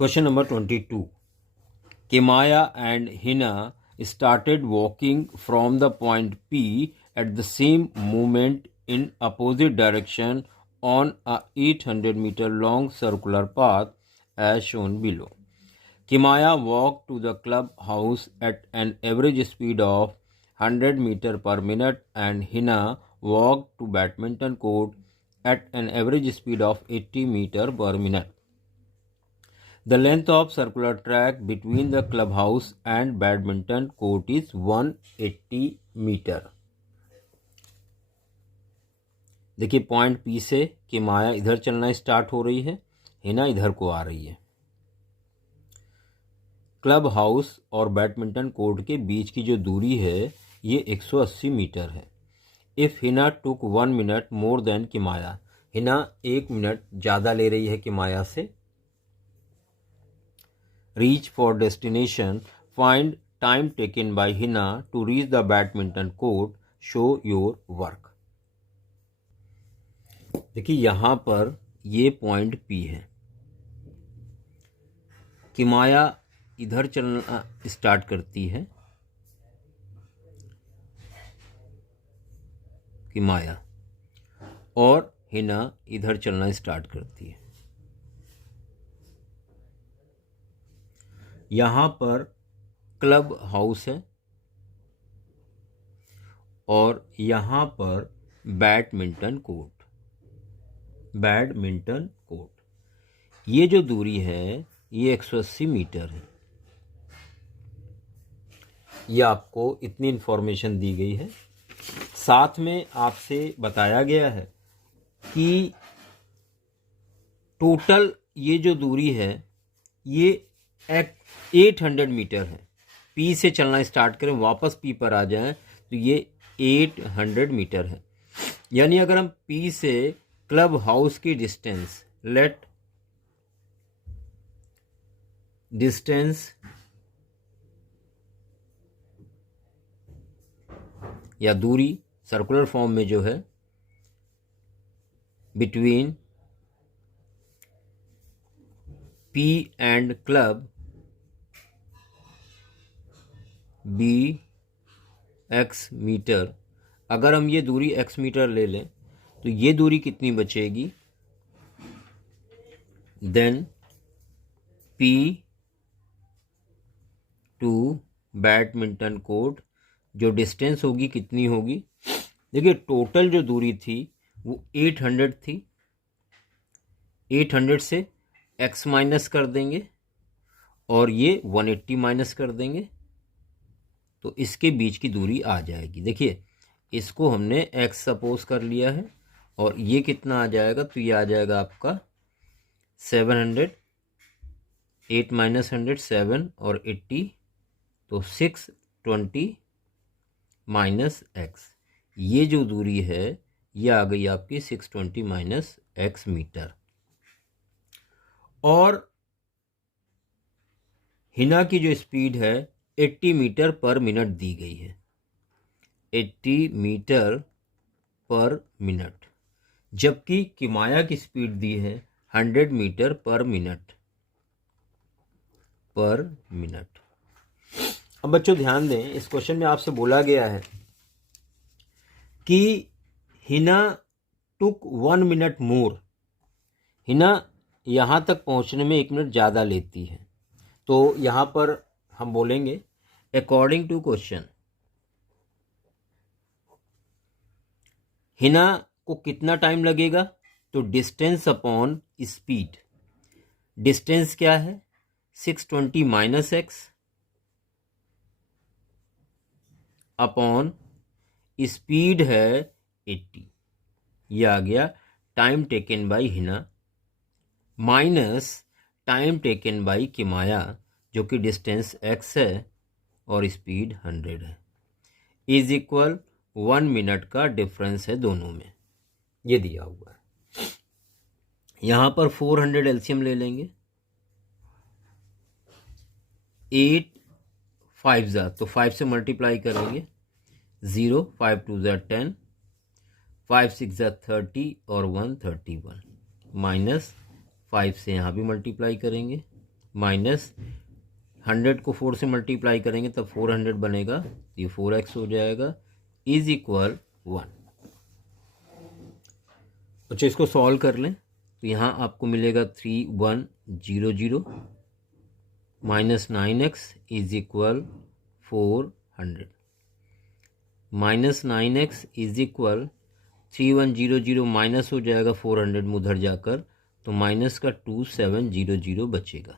Question number 22. Kimaya and Hina started walking from the point P at the same moment in opposite direction on a 800-meter long circular path as shown below. Kimaya walked to the clubhouse at an average speed of 100 meters per minute and Hina walked to badminton court at an average speed of 80 meters per minute. The length of circular track between the clubhouse and badminton court is 180 metre. देखिए point P से किमाया इधर चलना start हो रही है, हिना इधर को आ रही है। क्लब हाउस और बैडमिंटन कोर्ट के बीच की जो दूरी है ये 180 मीटर है। If Hina took 1 minute more than Kimaya, Hina 1 minute ज़्यादा ले रही है किमाया से। Reach for destination. Find time taken by Hina to reach the badminton court. Show your work. देखिए यहाँ पर ये पॉइंट P है। किमाया इधर चलना स्टार्ट करती है, किमाया, और हिना इधर चलना स्टार्ट करती है। यहाँ पर क्लब हाउस है और यहाँ पर बैडमिंटन कोर्ट, ये जो दूरी है ये 180 मीटर है। ये आपको इतनी इन्फॉर्मेशन दी गई है। साथ में आपसे बताया गया है कि टोटल ये जो दूरी है ये 800 मीटर है। पी से चलना स्टार्ट करें, वापस पी पर आ जाएं तो ये 800 मीटर है। यानी अगर हम पी से क्लब हाउस की डिस्टेंस, लेट डिस्टेंस या दूरी सर्कुलर फॉर्म में जो है between P and club B x metre, अगर हम ये दूरी x मीटर ले लें तो ये दूरी कितनी बचेगी? Then P to badminton court जो डिस्टेंस होगी कितनी होगी? देखिए टोटल जो दूरी थी वो 800 थी। 800 से x माइनस कर देंगे और ये 180 माइनस कर देंगे तो इसके बीच की दूरी आ जाएगी। देखिए इसको हमने x सपोज कर लिया है और ये कितना आ जाएगा? तो ये आ जाएगा आपका 700, 8 माइनस 100 7 और 80, तो 620 माइनस x। ये जो दूरी है ये आ गई आपकी 620 माइनस x मीटर। और हिना की जो स्पीड है 80 मीटर पर मिनट दी गई है, 80 मीटर पर मिनट, जबकि किमाया की स्पीड दी है 100 मीटर पर मिनट। अब बच्चों ध्यान दें, इस क्वेश्चन में आपसे बोला गया है कि हिना टुक 1 मिनट मोर, हिना यहाँ तक पहुँचने में 1 मिनट ज़्यादा लेती है। तो यहाँ पर हम बोलेंगे अकॉर्डिंग टू क्वेश्चन हिना को कितना टाइम लगेगा? तो डिस्टेंस अपॉन स्पीड, डिस्टेंस क्या है? 620 माइनस x अपॉन स्पीड है 80, ये आ गया time taken by Hina minus time taken by Kimaya जो कि डिस्टेंस x है और स्पीड 100 है, इज इक्वल 1 मिनट का डिफरेंस है दोनों में, ये दिया हुआ है। यहाँ पर 400 एलसीएम ले लेंगे, 8 5 ज़ा तो 5 से मल्टीप्लाई करेंगे, 0 5 2 ज़ा 10, 5 6 ज़ा 30 और 1 31, माइनस 5 से यहाँ भी मल्टीप्लाई करेंगे, माइनस 100 को 4 से मल्टीप्लाई करेंगे तब 400 बनेगा, ये 4x हो जाएगा, इज इक्वल 1। अच्छा, इसको सॉल्व कर लें तो यहाँ आपको मिलेगा 3100 minus 9x is equal 400, minus 9x is equal 3100 minus हो जाएगा 400 उधर जाकर, तो माइनस का 2700 बचेगा,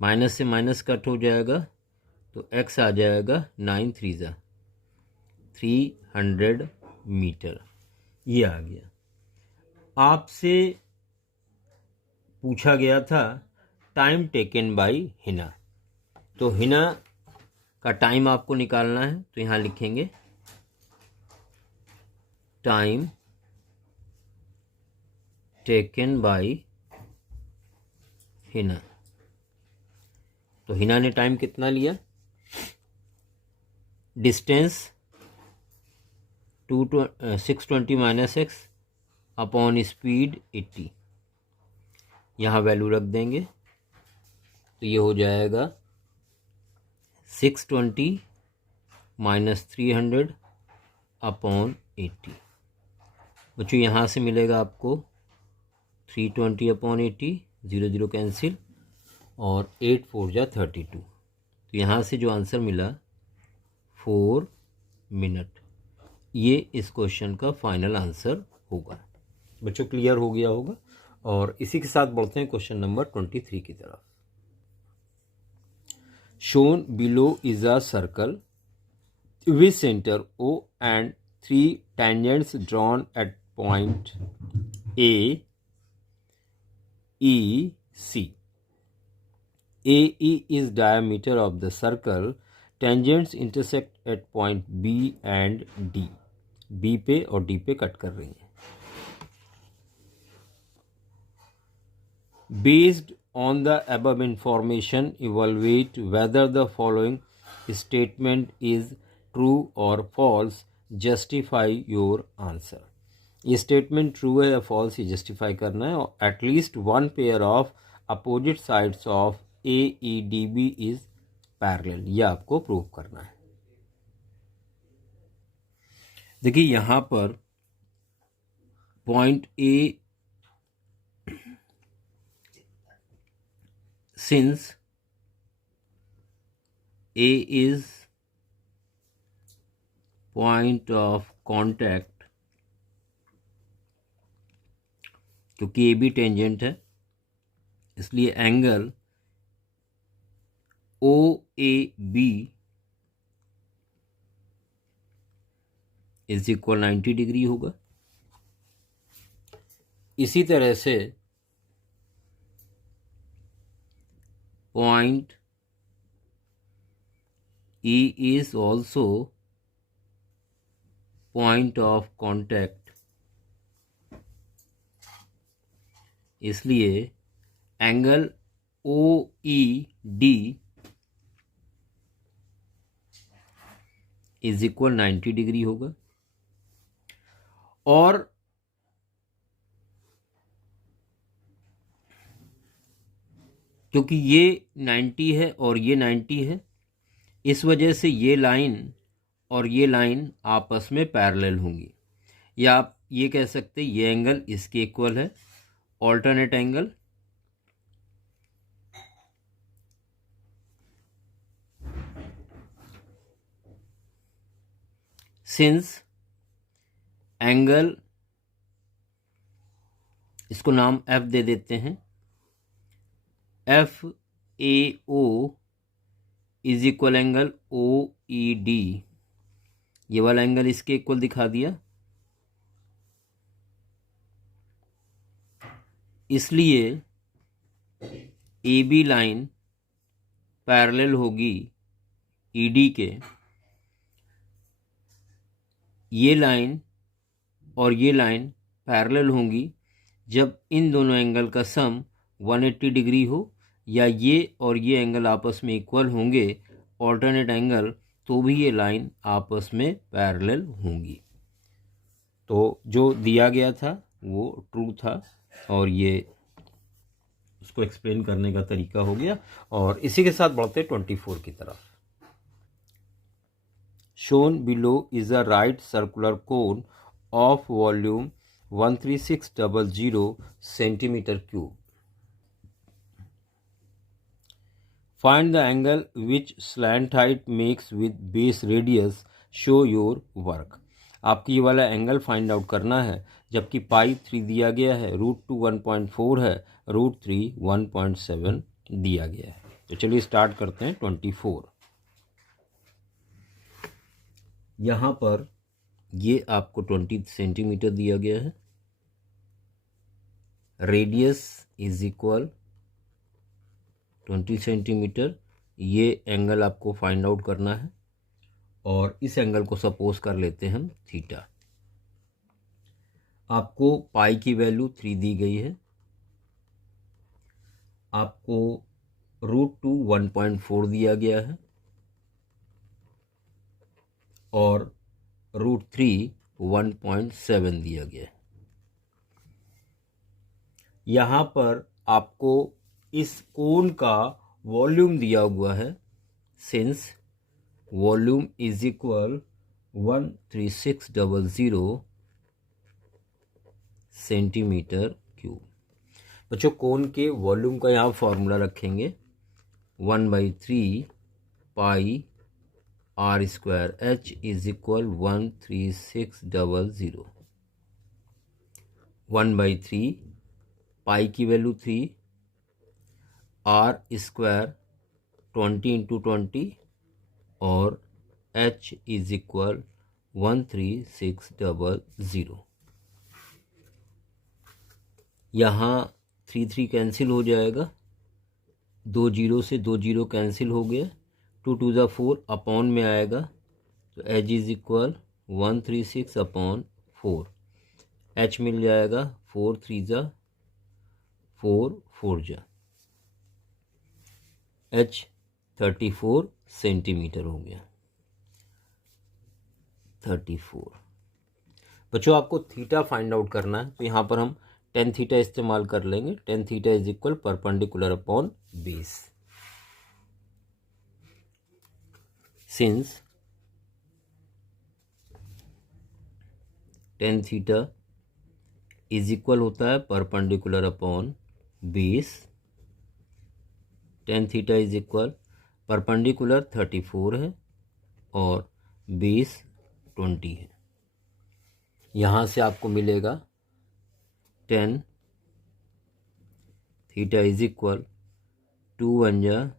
माइनस से माइनस कट हो जाएगा तो x आ जाएगा 9 3 300 मीटर, ये आ गया। आपसे पूछा गया था टाइम टेकन बाय हिना, तो हिना का टाइम आपको निकालना है, तो यहाँ लिखेंगे टाइम टेकन बाय हिना। तो हिना ने टाइम कितना लिया, distance 620 minus x upon speed 80, यहाँ वैल्यू रख देंगे तो ये हो जाएगा 620 माइनस 300 अपॉन 80। बच्चों यहाँ से मिलेगा आपको 320 अपॉन 80, 0 0 कैंसिल, और 8 4 जा 32, तो यहाँ से जो आंसर मिला 4 मिनट, ये इस क्वेश्चन का फाइनल आंसर होगा। बच्चों क्लियर हो गया होगा, और इसी के साथ बढ़ते हैं क्वेश्चन नंबर 23 की तरफ। Shown below is a circle with centre O and 3 tangents drawn at point A, E, C. AE is diameter of the circle. Tangents intersect at point B and D. B पे और D पे cut कर रही हैं। Based on the above information, evaluate whether the following statement is true or false. Justify your answer. ये statement true है या false, ये जस्टिफाई करना है, और at least one pair of opposite sides of AEDB is parallel, ये आपको prove करना है। देखिए यहाँ पर point A, since A is point of contact, क्योंकि AB टेंजेंट है इसलिए angle OAB is equal 90 degree होगा। इसी तरह से point E is also point of contact, इसलिए angle OED is equal 90 degree होगा। और क्योंकि ये 90 है और ये 90 है, इस वजह से ये लाइन और ये लाइन आपस में पैरेलल होंगी, या आप ये कह सकते हैं ये एंगल इसके इक्वल है, ऑल्टरनेट एंगल। सिंस एंगल, इसको नाम F दे देते हैं, FAO is equal angle OED, ये वाला एंगल इसके इक्वल दिखा दिया, इसलिए AB लाइन पैरेलल होगी ED के, ये लाइन और ये लाइन पैरेलल होंगी जब इन दोनों एंगल का सम 180 डिग्री हो, या ये और ये एंगल आपस में इक्वल होंगे ऑल्टरनेट एंगल, तो भी ये लाइन आपस में पैरेलल होंगी। तो जो दिया गया था वो ट्रू था और ये उसको एक्सप्लेन करने का तरीका हो गया। और इसी के साथ बढ़ते 24 की तरफ। Shown below is a right circular cone of volume 13600 centimetre cube. Find the angle which slant height makes with base radius. Show your work. आपकी ये वाला एंगल फाइंड आउट करना है, जबकि पाई 3 दिया गया है, √2 1.4 है, √3 1.7 दिया गया है। तो चलिए स्टार्ट करते हैं 24। यहाँ पर ये आपको 20 सेंटीमीटर दिया गया है, रेडियस इज इक्वल 20 सेंटीमीटर। ये एंगल आपको फाइंड आउट करना है और इस एंगल को सपोज कर लेते हैं हम थीटा। आपको पाई की वैल्यू 3 दी गई है, आपको √2 1.4 दिया गया है और √3 1.7 दिया गया है। यहाँ पर आपको इस कोन का वॉल्यूम दिया हुआ है, since volume is equal 13600 centimetre cube. बच्चों कोन के वॉल्यूम का यहाँ फॉर्मूला रखेंगे 1/3 पाई r² h इज इक्वल 13600। 1/3 पाई की वैल्यू 3, r² 20 × 20 और h इज इक्वल 13600। यहाँ 3 कैंसिल हो जाएगा, 2 जीरो से 2 जीरो कैंसिल हो गया, 2 × 2 = 4 अपॉन में आएगा, तो h इज इक्वल 136/4। h मिल जाएगा 4 3 = 4 4 = h 34 सेंटीमीटर हो गया। 34। बच्चों आपको थीटा फाइंड आउट करना है, तो यहाँ पर हम tan थीटा इस्तेमाल कर लेंगे। tan theta is equal perpendicular upon base. Since tan theta is equal होता है perpendicular upon base. tan theta is equal perpendicular 34 है और बेस 20 है। यहाँ से आपको मिलेगा tan थीटा इज इक्वल 2 1 जा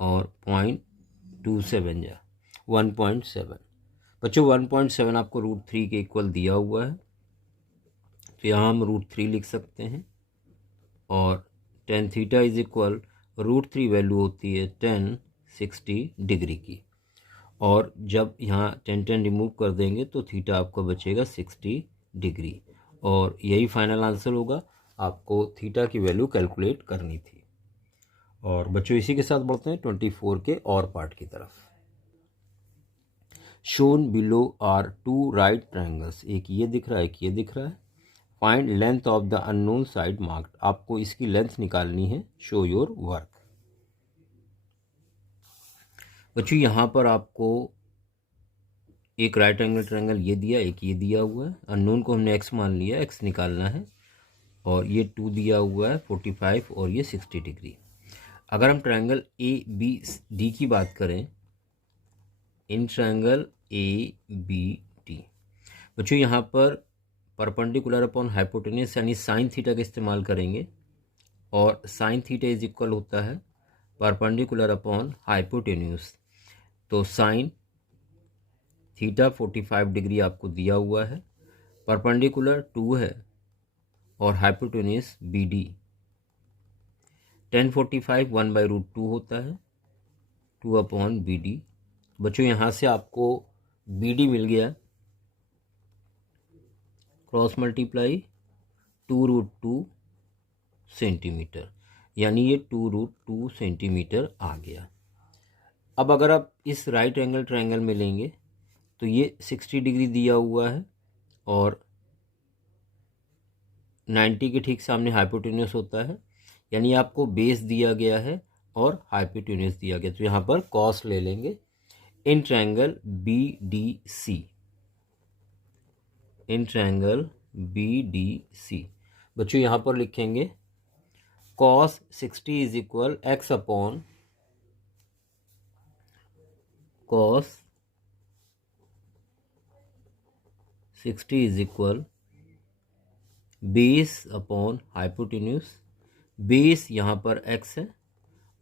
और 0.27 जा 1.7। बच्चों 1.7 आपको √3 के इक्वल दिया हुआ है, तो यहाँ हम √3 लिख सकते हैं और tan theta is equal √3 value होती है tan 60 डिग्री की, और जब यहाँ tan रिमूव कर देंगे तो थीटा आपका बचेगा 60 डिग्री, और यही फाइनल आंसर होगा। आपको थीटा की वैल्यू कैलकुलेट करनी थी। और बच्चों इसी के साथ बढ़ते हैं 24 के और पार्ट की तरफ। Shown below are 2 right triangles, एक ये दिख रहा है, एक ये दिख रहा है। Find length of the unknown side marked, आपको इसकी लेंथ निकालनी है। Show your work. बच्चों यहाँ पर आपको एक राइट एंगल ट्रायंगल ये दिया, एक ये दिया हुआ है। अननोन को हमने x मान लिया, x निकालना है, और ये 2 दिया हुआ है 45 और ये 60 डिग्री। अगर हम ट्रायंगल ABD की बात करें, इन ट्रायंगल ABD, बच्चों यहाँ पर परपेंडिकुलर अपॉन हाइपोटेन्यूस यानी साइन थीटा का इस्तेमाल करेंगे, और साइन थीटा इज इक्वल होता है परपेंडिकुलर अपॉन हाइपोटेन्यूस। तो साइन थीटा 45 डिग्री आपको दिया हुआ है, परपेंडिकुलर 2 है और हाइपोटेन्यूस BD। tan 45 1/√2 होता है, 2/BD। बच्चों यहाँ से आपको BD मिल गया, क्रॉस मल्टीप्लाई 2√2 सेंटीमीटर, यानी ये 2√2 सेंटीमीटर आ गया। अब अगर आप इस राइट एंगल ट्रायंगल में लेंगे तो ये 60 डिग्री दिया हुआ है और 90 के ठीक सामने हाइपोटेन्यूस होता है, यानी आपको बेस दिया गया है और हाइपोटेन्यूस दिया गया, तो यहाँ पर कॉस ले लेंगे। In triangle BDC, in triangle BDC बच्चों यहाँ पर लिखेंगे cos 60 is equal x upon cos 60 is equal base upon hypotenuse. Base यहाँ पर x है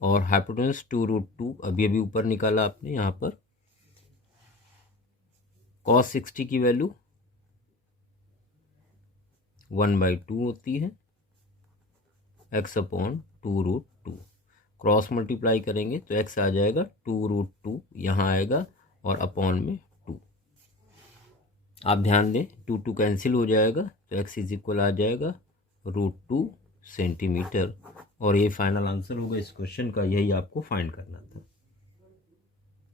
और हाइपोटेन्यूस 2√2 अभी अभी ऊपर निकाला आपने। यहाँ पर cos 60 की वैल्यू 1/2 होती है, x अपॉन 2√2। क्रॉस मल्टीप्लाई करेंगे तो x आ जाएगा 2√2, यहाँ आएगा और अपॉन में 2। आप ध्यान दें 2 कैंसिल हो जाएगा तो x इज इक्वल आ जाएगा √2 सेंटीमीटर। और ये फाइनल आंसर होगा इस क्वेश्चन का, यही आपको फाइंड करना था।